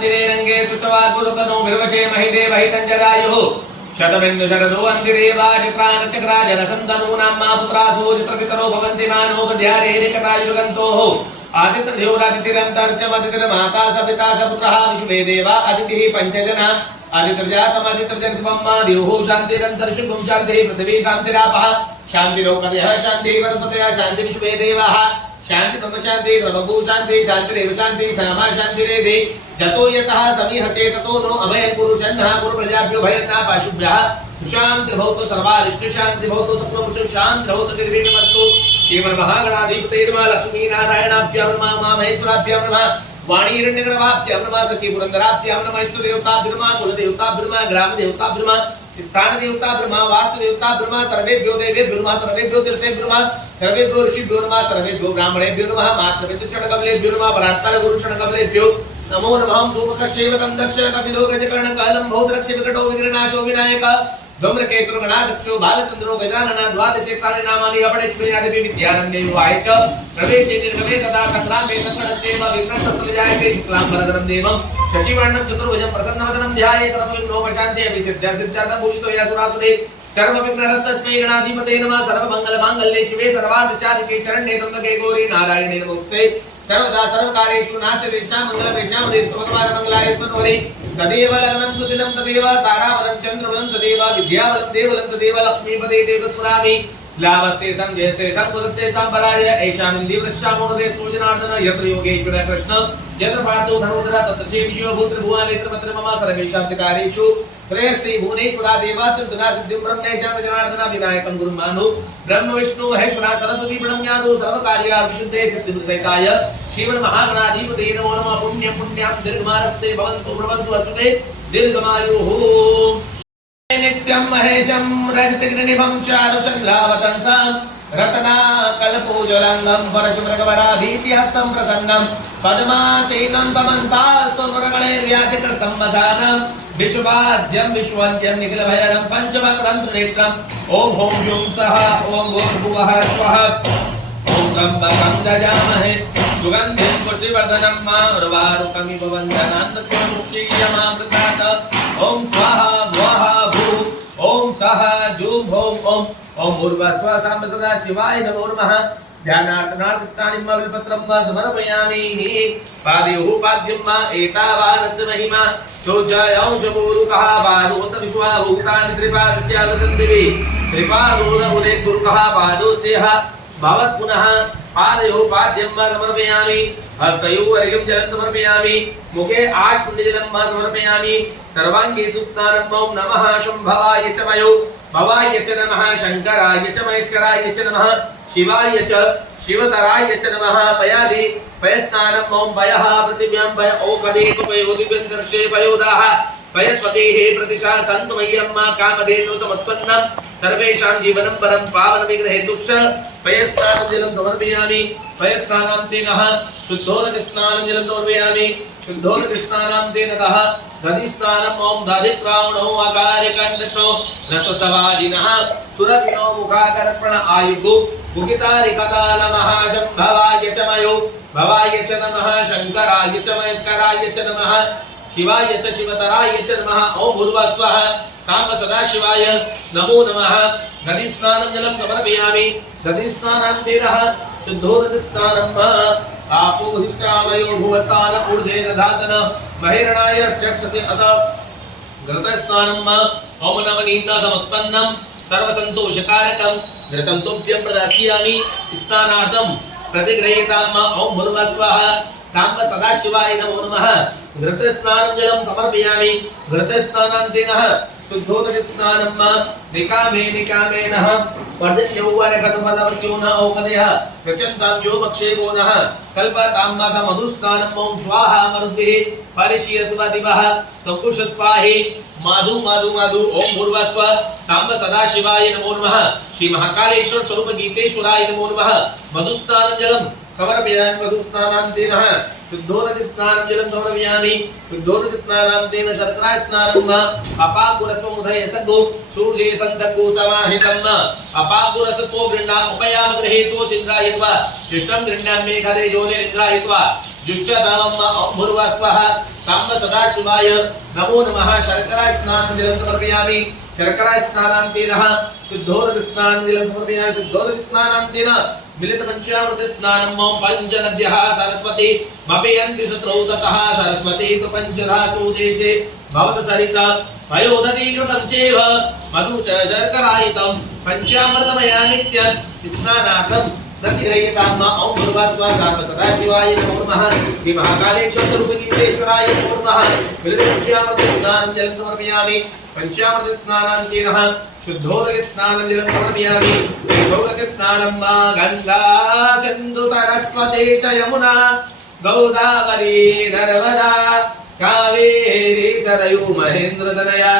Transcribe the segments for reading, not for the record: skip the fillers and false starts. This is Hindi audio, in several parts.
आस्तिरे रंगे सुष्टवाद गुरुतनो बिर्वशे महिदे वहितंजरायुः शतमिन्दु शरदो अन्तिरेवा चित्रान चक्रा जनसंतनूनां मा पुत्रासो चित्रपितरो भवन्ति मानोपध्यारे निकटायुगन्तोः आदित्य देवरादितिरन्तर्चमदितिरमाता सपिता सपुत्रः विश्वे देवा अदितिः पञ्चजना आदित्यजातम आदित्यजन सुमम्मा द्योः शान्तिरन्तरिक्षं शान्तिः पृथिवी शान्तिरापः शान्तिरोपदयः शान्तिः वनस्पतयः शान्ति विश्वे देवाः शांति ब्रह्म शांति सर्वभू शांति शांतिरेव शांति सामा शांतिरेधि जतो यतः समीहते ततो नो अभयं कुरुषन्नः कुरु प्रजाभ्यो भयन्ना पाशुभ्यः शांति भवतु सर्वारिष्ट शांति भवतु सकलमुष शांति भवतु निर्विघ्नमस्तु श्रीमन् महागणाधिपते नमः लक्ष्मी नारायणाभ्यां नमः उमा महेश्वराभ्यां नमः वाणीरण्यगर्भाभ्यां नमः सचिपुरन्दराभ्यां नमः इष्टदेवताभ्यां नमः कुलदेवताभ्यां नमः ग्रामदेवताभ्यां नमः स्थान देवता ब्रह्मा वास्तु देवता ब्रह्मा सर्वेभ्यो देवेभ्यो नमः सर्वेभ्यो तीर्थेभ्यो नमः सर्वेभ्यो ऋषिभ्यो नमः सर्वेभ्यो ब्राह्मणेभ्यो नमः मातृभ्यो षड्कमलेभ्यो नमः परात्पर गुरु षड्कमलेभ्यो नमो नमः सोमकश्येवतं दक्ष कपिलो गजकर्णकालं भौतरक्ष विकटो विघ्ननाशो विनायक धूम्रकेतुर्गणाध्यक्षो बालचन्द्रो गजानन द्वादशेतानि नामानि अपठित्वयादिपि विद्यारण्ये वाय च प्रवेशे निर्गमे तथा संग्रामे तत्परस्येव विघ्नस्तुलजायते शुक्लाम्बरधरं देवं शशिवर्णं चतुर्भुजं प्रसन्नवदनं ध्यायेत् सर्वविघ्नोपशान्त्यै सिद्ध्यर्थं भूषितो यासुरासुरे सर्वविघ्नहरस्तस्मै गणाधिपते नमः सर्वमङ्गलमाङ्गल्ये शिवे सर्वार्थसाधिके शरण्ये त्र्यम्बके गौरी नारायणे नमोऽस्ते सर्वदा सर्वकार्येषु नास्ति तेषां मङ्गलमेषां मंगलाय सर्वरि तदेव लग्नं सुदिनं तदेव ताराबलं चन्द्रबलं तदेव विद्याबलं देवबलं तदेव लक्ष्मीपते देव स्मरामि लाभस्ते संजयस्ते संकुलस्ते संपराजय ऐषां दिवृक्षामोदे सूजनार्दन यत्र योगेश्वर कृष्ण यत्र पार्थो धनुर्धर तत्र चेविजयो भूतृभुवनेत्र मम सर्वेषां त्रयस्ते भुवनेश्वरा देवा सिद्धना सिद्धिं ब्रह्मेशां जनार्दन विनायकं गुरुं मानु ब्रह्म विष्णु महेश्वरा सरस्वती प्रणम्यादो सर्वकार्याभिषिद्धे सिद्धिसहिताय श्रीमन् महागणाधिपते नमो नमः पुण्यं पुण्यां दीर्घमानस्ते भवन्तु भ्रमन्तु असुते दीर्घमायुः नित्यं महेशं रजतग्निभं चारुचन्द्रावतंसां रत्नाकल्पोज्ज्वलंगं परशुमृगवराभीतिहस्तं प्रसन्नं पद्मासेनं तमन्तास्तुर्वरगणैर्व्याधिकृतं मदानं विश्ववाद्यं विश्ववन्द्यं निखिलभयरं पञ्चवक्त्रं त्रिनेत्रम् ॐ ॐ जुं सः ॐ भूर्भुवः स्वः ॐ त्र्यम्बकं यजामहे सुगन्धिं पुष्टिवर्धनं उर्वारुकमिव वन्दनान्तमुक्षीयमामृतात् ॐ स्वाहा स्वाहा भू ॐ सः जुं भौं ॐ ॐ भूर्भुवः साम्ब सदा शिवाय नमो नमः ध्यानार्थनार्थितानि बिल्पत्रं समर्पयामि पादयोः पाद्यं मा एतावानस्य महिमा चोजयं चमूरुकः पादोत विश्वाभूतानि त्रिपादस्यावतन्तिवि त्रिपादोदमुदे गुरुकः पादोस्यः भवत् पुनः पादयोः पाद्यं मा समर्पयामि हस्तयोः अर्घ्यं जलं समर्पयामि मुखे आचमनीयजलं मा समर्पयामि सर्वाङ्गे सुस्नानं ॐ नमः शम्भवाय च वयो भवाय च नमः शङ्कराय च महेश्वराय च नमः शिवाय च शिवतराय च नमः पयादि पयस्नानं ॐ पयः पृथिव्यां पय औपदेव पयोदिव्यन्तर्षे पयोदाः पयस्पतेः प्रतिशा सन्तु मह्यं मा कामधेनु समुत्पन्नं सर्वेषां जीवनं परं पावनविग्रहेतुक्ष पयस्नानं जलं समर्पयामि पयस्नानां तेनः शुद्धोदकस्नानं जलं समर्पयामि शुद्धोदकस्नानां तेनः दधिस्नानं ॐ दधित्रावणो अकार्यकण्डशो रससवाजिनः सुरभिनो मुखाकर्पण आयुः मुखितारिककालमहाशम्भवाय च मयो भवाय च नमः शङ्कराय च महेश्वराय च नमः शिवाय च शिवतराय च नमः ॐ भूर्भुवः साम्ब सदाशिवाय नमो नमः दधिस्नानं जलं समर्पयामि दधिस्नानां तेनः शुद्धोदकस्नानं आपोहिष्टामयो भुवतान ऊर्ध्वे दधातन महेरणाय चक्षसे अथ घृतस्नानं ॐ नवनीता समुत्पन्नं सर्वसन्तोषकारकं घृतं तुभ्यं प्रदास्यामि स्नानार्थं प्रतिगृहीतां ॐ भूर्भुवः साम्ब सदाशिवाय नमो नमः घृतस्नानं जलं समर्पयामि घृतस्नानं तेनः शुद्धोदकस्नानं निकामे निकामेनः वर्धन्यौवनकथमलवत्यो न औकदयः प्रचन्तां यो मक्षेगो नः कल्पतां माथ मधुस्नानं ॐ स्वाहा मरुद्भिः परिशीयस्वदिवः सङ्कुशस्वाहे माधु माधु माधु ॐ भूर्भुवः साम्ब सदाशिवाय नमो नमः श्री महाकालेश्वर स्वरूप गीतेश्वराय नमो नमः मधुस्नानं जलं समर्पयामि मधुस्नानं तेनः शुद्धोदकस्नानं जलं समर्पयामि शुद्धोदकस्नानं तेन शर्करास्नानं अपाकुरस्वमुदये सद्गो सूर्ये सन्तको समाहितं अपाकुरसत्वो गृह्णा उपयाम गृहीतो सिन्धायित्वा शिष्टं गृह्णामि मेघदे योनिरिन्द्रायित्वा जुष्टतमं भूर्वस्वः ताम्र सदाशिवाय नमो नमः शर्करा स्नानं जलं समर्पयामि शर्करा स्नानान्तेन शुद्धोदक स्नानं जलं समर्पयामि शुद्धोदक स्नानान्तेन मिलित पंचामृत स्नानं मम पंचनद्यः सरस्वती मपयन्ति शत्रौ ततः सरस्वती तु पंचधा सुदेशे भवत सरिता पयोदती कृतं चैव मधु च शर्करायुतं पंचामृतमया नित्यं स्नानार्थं प्रतिगृह्यताम् ॐ भूर्भुवः स्वः सदाशिवाय नमो नमः श्री महाकालेश्वर स्वरूपगीतेश्वराय नमो नमः मिलित पंचामृत स्नानं जलं समर्पयामि पंचामृत स्नानान्तेन शुद्धोदक स्नानं जलं समर्पयामि शुद्धोदक स्नानं मा गंगा सिन्धु सरस्वती च यमुना गोदावरी नर्मदा कावेरी सरयू महेन्द्रतनया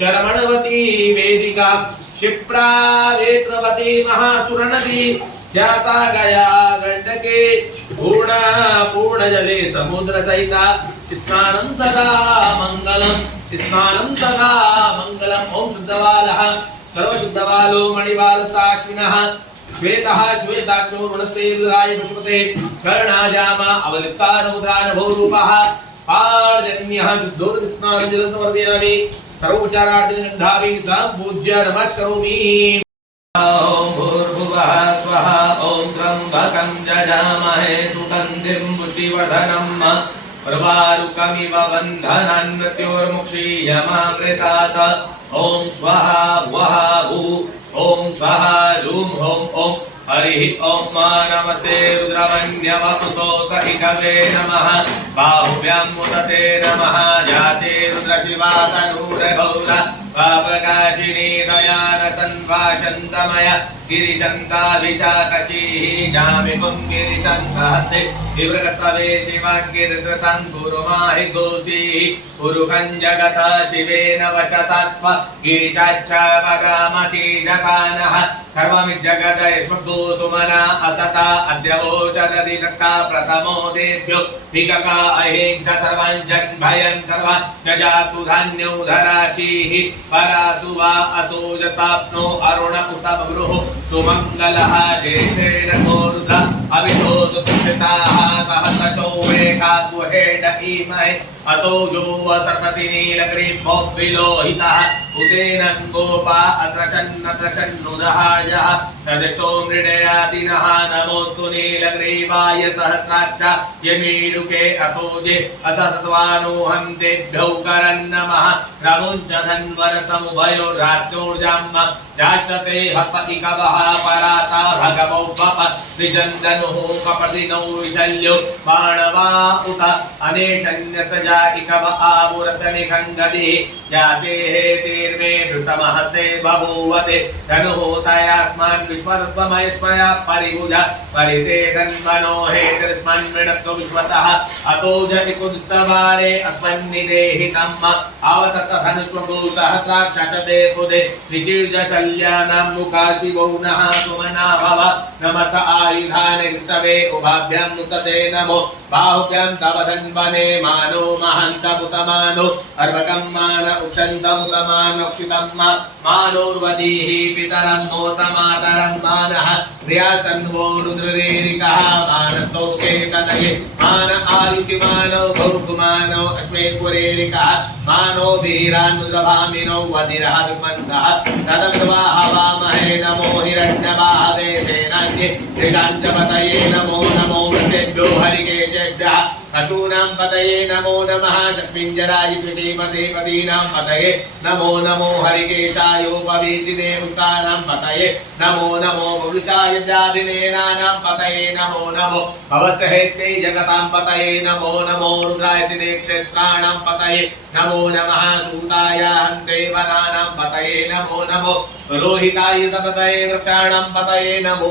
चरमणवती वेदिका क्षिप्रा वेत्रवती महासुरनदी जाता गया गंडके पूर्ण जले समुद्र सहिता स्नानं सदा मंगलम ओम शुद्धवालः सर्वशुद्धवालो मणिवालताश्विनः श्वेतः श्वेताक्षो ऋणस्तेरुद्राय पशुपते कर्णाजामा अवलिप्तारमुद्रान भूरूपः पार्जन्यः शुद्धोदक स्नानं जलं समर्पयामि सर्वोपचारार्थं गन्धाभिः सम्पूज्य नमस्करोमि ॐ भूर्भुवः स्वः ॐ त्र्यम्बकं यजामहे सुगन्धिं पुष्टिवर्धनम् प्रवारुकमिव बन्धनान् मृत्योर्मुक्षीयमामृतात् ॐ स्वाहा वः भू ॐ स्वाहा ॐ हरिः ॐ नमस्ते रुद्रमन्यवपुतोत इषवे नमः बाहुभ्यां मुदते नमः जाते रुद्रशिवा तनूरगौर पापकाशिनी दयानतन्वाशन्तमय गिरिशङ्काभिचाकचीः जामिपुं गिरिशङ्कहस्ते विवृकस्तवे शिवाङ्गिरिधृतं गुरुमाहि गोसीः पुरुखं जगत शिवेन वचसात्व गिरिशाच्छावगामसी जकानः सर्वमिज्जगत यस्मद्भू सुमना असता अद्यवोचदधि दत्ता प्रथमो देभ्यो विकका अहें च सर्वं जन्भयं सर्वा जजातु धान्योधराशीः परासुवा असोजताप्नो अरुण उत बभ्रुः सुमङ्गलः जेतेन कोरुध अभितो दुःखिताः सहसचो वेकाकुहेड इमहे असोजो वसर्पति नीलग्रीवो विलोहितः उतेन गोपा अत्रशन्नुदहार्यः सदृष्टो मृडयादिनः नमोऽस्तु नीलग्रीवाय सहस्राक्ष यमीडुके अपोजे अससत्वानुहन्तेभ्यो करन्नमः रमुञ्च धन्वरतमुभयोराज्ञोर्जाम् जाचते हपतिकवः पराता भगवो वप त्रिजन्दनुः कपदिनौ विशल्यो बाणवा उत अनेशन्यसजा इकव आमुरतनिखङ्गदिः जाते हेतिर्मे धृतमहस्ते बभूवते धनुः तयात्मान् विश्वत्वमयस्मया परिभुज परिते धन्वनो हेतिर्स्मन्मृणत्व विश्वतः अतो जनिकुंस्तवारे अस्मन्निदेहितम् आवतत धनुष्वभू सहस्राक्षसते पुदे त्रिचिर्जचल्यानां मुखा शिवो नः सुमना भव नमत आयुधानिष्टवे उभाभ्यां नुतते नमो बाहुभ्यां तव धन्वने मानो महन्तमुतमानो अर्वकं मान उक्षन्तमुतमानोक्षितं मानोर्वदीः पितरं मोतमातरं मानः प्रियातन्वो रुद्रदेरिकः मानतो केतनये मान आयुकिमानो भौकुमानो अस्मे पुरेरिकः मानो वीरान्मुद्रभामिनो वदिरः विमन्तः तदमिद्वाहवामहे नमो हिरण्यवाहवे सेनान्ये दिशाञ्जपतये नमो वृषेभ्यो हरिकेशेभ्यः पशूनां पतये नमो नमः शक्तिञ्जराय द्वितीमते पदीनां पतये नमो हरिकेशायोपवीतिने पुष्टानां पतये नमो वृचाय व्याधिनेनानां पतये नमो भवस्तहेत्यै जगतां पतये नमो रुद्राय दिने क्षेत्राणां पतये नमो नमः सूताय हन्ते वनानां पतये नमो रोहिताय तपतये वृक्षाणां पतये नमो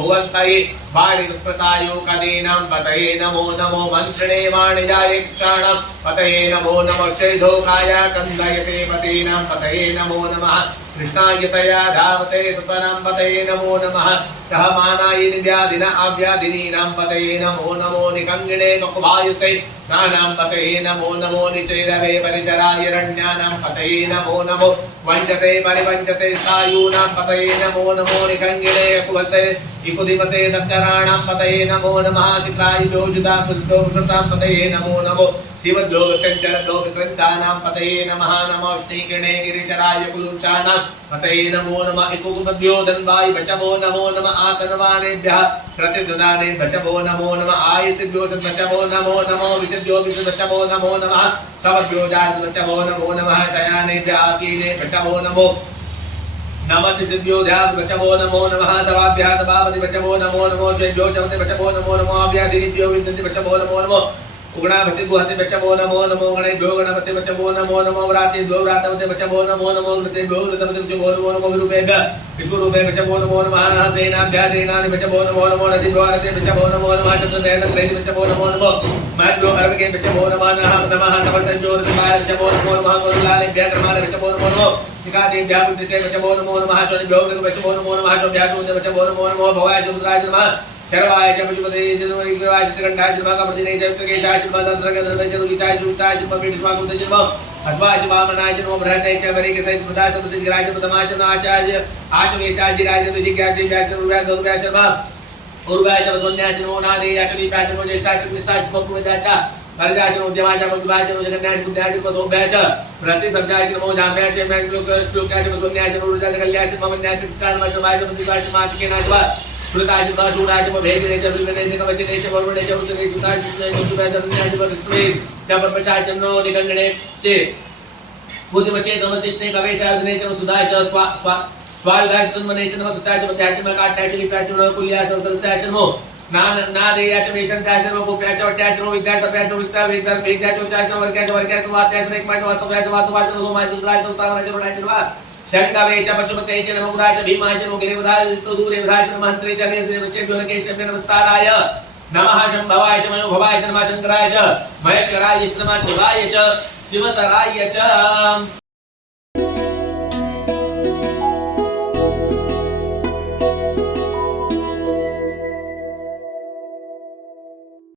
भुवन्तये वाणिस्मृतायो कदीनां पतये नमो मन्त्रिणे वाणिजाय क्षाणां पतये नमो चैधोकाय कन्दयते पतीनां पतये नमो नमः कृष्णायतया धावते सुतनां पतये नमो नमः सहमानाय निव्याधिन आव्याधिनीनां पतये नमो निकङ्गिणे ककुभायुते नानां पतये नमो निचैरवे परिचराय रण्यानां पतये नमो वञ्चते परिवञ्चते सायूनां पतये नमो निकङ्गिणे कुवते इकुदिपते तस्कराणां पतये नमो नमः सिद्धाय योजिता पुष्टोषतां पतये नमो नमो शिवलोकचञ्चललोककृतानां पतये नमः नमोऽष्टिकिरणे गिरिचराय कुलुचानां पतये नमो नमः इकुपद्योदन्वाय बचवो नमो नमः आतनवानेभ्यः प्रतिददाने बचवो नमो नमः आयुषभ्यो बचवो नमो नमो विषभ्यो बचवो नमो नमः तवभ्योजात बचवो नमो नमः शयानेभ्यः आकीने बचवो नमो नमः सिद्ध्यो ध्यान बचवो नमो नमः तवाभ्यः तवावति बचवो नमो नमो श्वेभ्यो चमते बचवो नमो नमो अभ्यादिभ्यो विन्दन्ति बचवो नमो नमो उगणाभति गुहते बचवो नमो नमो गणेभ्यो गणपति बचवो नमो नमो व्रातेभ्यो व्रातवते बचवो नमो नमो घृतेभ्यो घृतवते बचवो नमो नमो विरूपेभ्यः विष्णुरूपे बचवो नमो नमः नासेनाभ्यः देनानि बचवो नमो नमो नदीद्वारते बचवो नमो नमः चतुर्दयनग्रहे बचवो नमो नमो महद्भ्यो अर्वके बचवो नमः नमः नवतञ्जोरतमाय बचवो नमो नमः गोरुलानेभ्यः क्रमाले बचवो नमो नमो निकादेभ्यः पुत्रिते बचवो नमो नमः शनिभ्यो बचवो नमो नमः शोभ्यासुते बचवो नमो नमो भवाय चतुराय नमः शर्वाय च पशुपते जनवरिग्रवाय चित्रकण्ठाय च मकमर्दिने च युक्तकेशाय च मदन्त्रगदर्भय च रुचिताय च उक्ताय च पीठस्माकुते च अस्वाय च वामनाय च नमो बृहते च वरिकते च प्रदाय च प्रतिग्राय च प्रथमाय च नाचाय आशवेशाय जिराय च जिज्ञाय च व्याय च उर्व्याय च उर्व्याय च उर्व्याय च वसुन्याय च नमो नादेयाय च विपाय च नमो ज्येष्ठाय च निष्ठाय च पक्वजाय च हरजाय च उद्यमाय च मधुभाय च जगन्याय च बुद्ध्याय च पदोभ्याय च प्रतिसब्जाय च नमो जाम्याय च मैं श्लोकाय च वसुन्याय च ऊर्जाय च कल्याय च ममन्याय च कालमाय च वाय च मधुभाय च माचिकेनाय च श्रुताय च शूराय च भेदने च विलने च कवचने च वरुणे च उदरे सुताय च मधुभाय च न्याय च वरिष्ठे च परपशाय च नो निगंगणे च बुद्धिमचे गमतिष्णे कवे च अग्ने च सुधाय च स्वायुधाय च तन्मने च नमः सुताय च मध्याय च मकाट्याय च लिप्याय च कुल्याय च संतलसाय च नमो नादेयाय च वेशन्ताय च नमो गोप्याय च वट्याय च नमो विद्याय च तप्याय च विद्या वेदाय वेद्याय च उच्चाय च वर्ग्याय च वात्याय च एकमाय च वातवाय च वातवाय च लोमाय च उद्राय च उतावराय च रुणाय च नमः शंकावे च पशुपते च नमो पुराय च भीमाय च नमो गिरिवराय च दूरे वराय च नमः हन्त्रे च नेश्वरेभ्यो नकेशभ्यो नमस्ताराय नमः शंभवाय च मयोभवाय च नमः शंकराय च महेश्वराय च नमः शिवाय च शिवतराय च